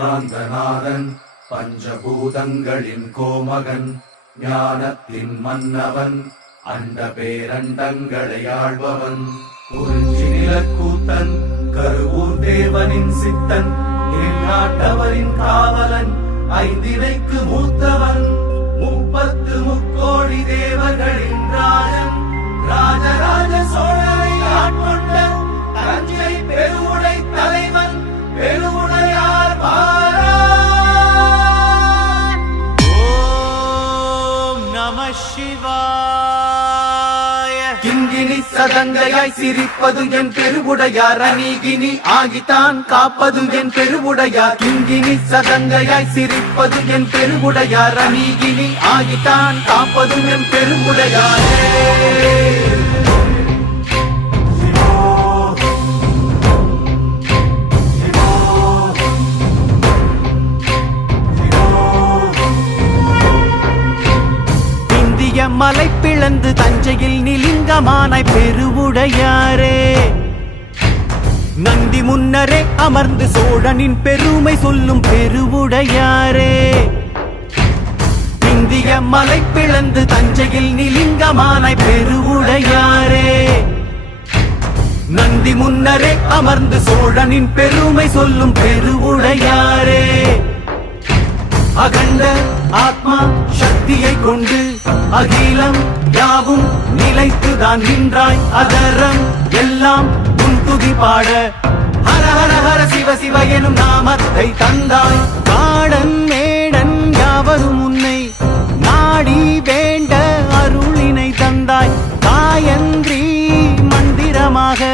வேதாந்தநாதன் பஞ்சபூதங்களின் கோமகன் ஞானத்தின் மன்னவன் அண்ட பேரண்டங்களை ஆள்பவன் குறிஞ்சி நிலக்கூத்தன் கருவூர் தேவனின் சித்தன் நாட்டவரின் காவலன் ஐந்தினைக்கு மூத்தவன் முப்பத்து முக்கோடி தேவர்களின் ராஜன் ராஜராஜ சோழரை ஆட்கொண்ட தஞ்சை பெருவுடை தலைவன் பெருவுடையார் மாறான். ஓம் நம சிவாய. கிங்கினி சதங்கையாய் சிரிப்பது என் பெருவுடையார் அநீகினி ஆகித்தான் காப்பது என் பெருவுடையார். கிங்கினி சதங்கையாய் சிரிப்பது என் பெருவுடையார் அநீகினி ஆகித்தான் காப்பது என் பெருவுடையாரே. மலை பிளந்து தஞ்சையில் நிலிங்கமானாய் பெருவுடையாரே. நந்தி முன்னரே அமர்ந்து சோழனின் பெருமை சொல்லும் பெருவுடையாரே. இந்திய மலை பிளந்து தஞ்சையில் நிலிங்கமானாய் பெருவுடையாரே. நந்தி முன்னரே அமர்ந்து சோழனின் பெருமை சொல்லும் பெருவுடையாரே. அகண்ட ஆத்மா சக்தியை கொண்டு அகிலம் யாவும் நிலைத்துதான் நின்றாய். அதரம் எல்லாம் உன் துதி பாட ஹர ஹர ஹர சிவ சிவ எனும் நாமத்தை தந்தாய். காடன் மேடன் யாவரும் உன்னை நாடி வேண்ட அருளினை தந்தாய். காயன்றி மந்திரமாக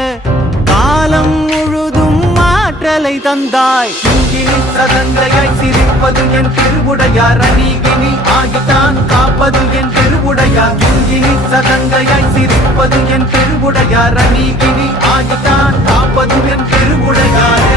காலம் முழுதும் ஆற்றலை தந்தாய். கிங்கினி சதங்கையாய் சிரிப்பது என் பெருவுடையார் அநீகினி ஆகித்தான் காப்பது என் பெருவுடையார். கிங்கினி சதங்கையாய் சிரிப்பது என் பெருவுடையார் அநீகினி ஆகித்தான் காப்பது என் பெருவுடையாரே.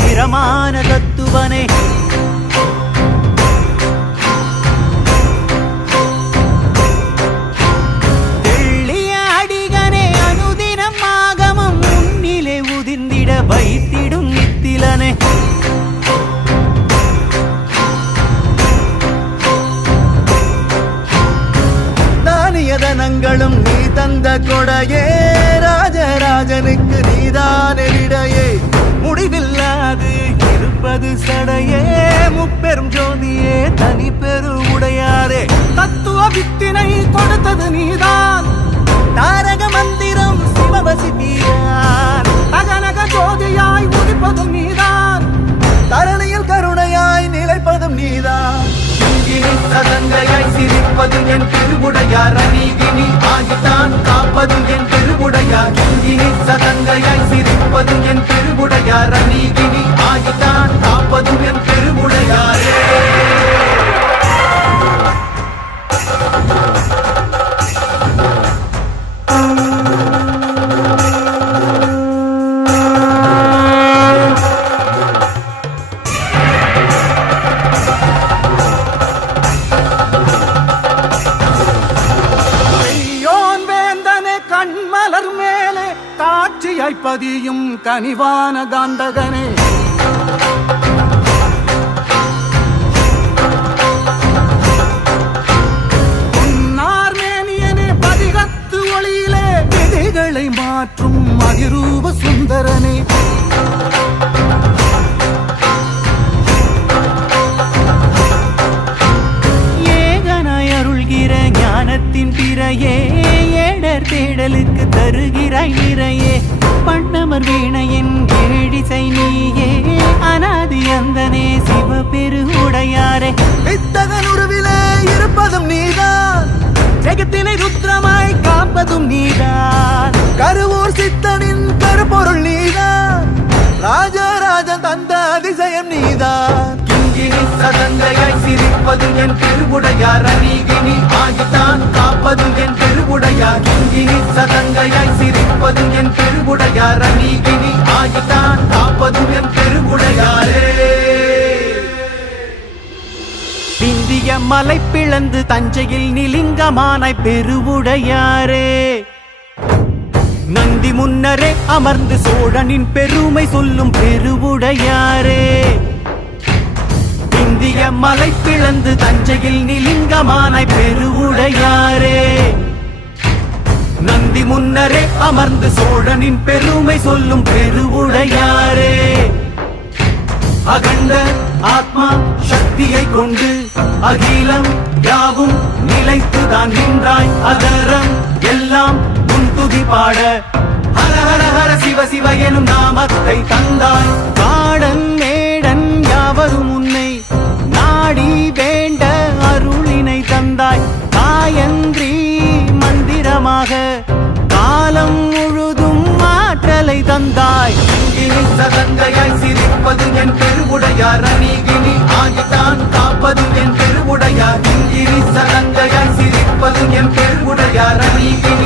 பிரமான தத்துவனே தெள்ளிய அடிகனே அனுதினம் ஆகமம் முன்னிலே உதிர்ந்திட வைத்திடும் நித்திலனே. தானியதனங்களும் நீ தந்த கொடையே ராஜராஜனுக்கு நீதானெடையே. முடிவில்லாது இருப்பது சடையே முப்பெரும் ஜோதியே தனி பெருவுடையாரே. தத்துவ வித்தினை கொடுத்தது நீதான் தாரக மந்திரம் சிவவசி தீரான். தகனக ஜோதியாய் உதிப்பதும் நீதான் தரணியில் கருணையாய் நிலைப்பதும் நீதான். கிங்கினி சதங்கையாய் சிரிப்பது என் பெருவுடையார் அநீகினி ஆகித்தான் காப்பது என் பெருவுடையார். கிங்கினி சதங்கையாய் சிரிப்பது என் பெருவுடையார் அநீகினி ஆகித்தான் காப்பது என் பெருவுடையாரே. கண்மலர் மேலே காட்சியாய் பதியும் கனிவான காந்தகனே. உன்னார்மேனியனே பதிகத்து ஒளியிலே விதிகளை மாற்றும் அதிரூப சுந்தரனே. ஏகனாய் அருள்கிற ஞானத்தின் பிறையே ஏட பெயர் தேடலுக்கு தருகிறாய் நிறையே பண்ணமர் வீணையின் ஏழிசை நீயே அனாதி அந்தனே சிவபெருவுடையாரே வித்தகன் உருவிலே இருப்பதும் நீதான் ஜெகத்தினை ருத்ரமாய் காப்பதும் நீதான் கருவூர் சித்தனின் கருப்பொருள் நீதான் ராஜராஜன் தந்த அதிசயம் நீதான் கிங்கினி சதங்கையாய் சிரிப்பது என் திருவுடையார் அநீகினி ஆகித்தான் காப்பது என் திருவுடையார் கிங்கினி சதங்கையாய் சிரிப்பது என் திருவுடையார் அநீகினி ஆகித்தான் காப்பது என் திருவுடையாரே பிந்திய மலை பிளந்து தஞ்சையில் நிலிங்கமானாய் பெருவுடையாரே நந்தி முன்னரே அமர்ந்து சோழனின் பெருமை சொல்லும் பெருவுடையாரே பிந்திய மலை பிளந்து தஞ்சையில் நிலிங்கமானாய் பெருவுடையாரே நந்தி முன்னரே அமர்ந்து சோழனின் பெருமை சொல்லும் பெருவுடையாரே அகண்ட ஆத்மா சக்தியை கொண்டு அகிலம் யாவும் நிலைத்துதான் நின்றாய் அதரம் எல்லாம் உன் துதி பாட ஹர ஹர ஹர சிவ சிவ எனும் நாமத்தை தந்தாய் காடன் மேடன் யாவரும் உன்னை நாடி வேண்ட அருளினை தந்தாய் காயன்றி மந்திரமாக காலம் முழுதும் ஆற்றலை தந்தாய் கிங்கினி சதங்கையாய் சிரிப்பது என் திருவுடையார் அநீகினி ஆகித்தான் காப்பது என் திருவுடையார் கிங்கினி சதங்கையாய் சிரிப்பது என் திருவுடையார் அநீகினி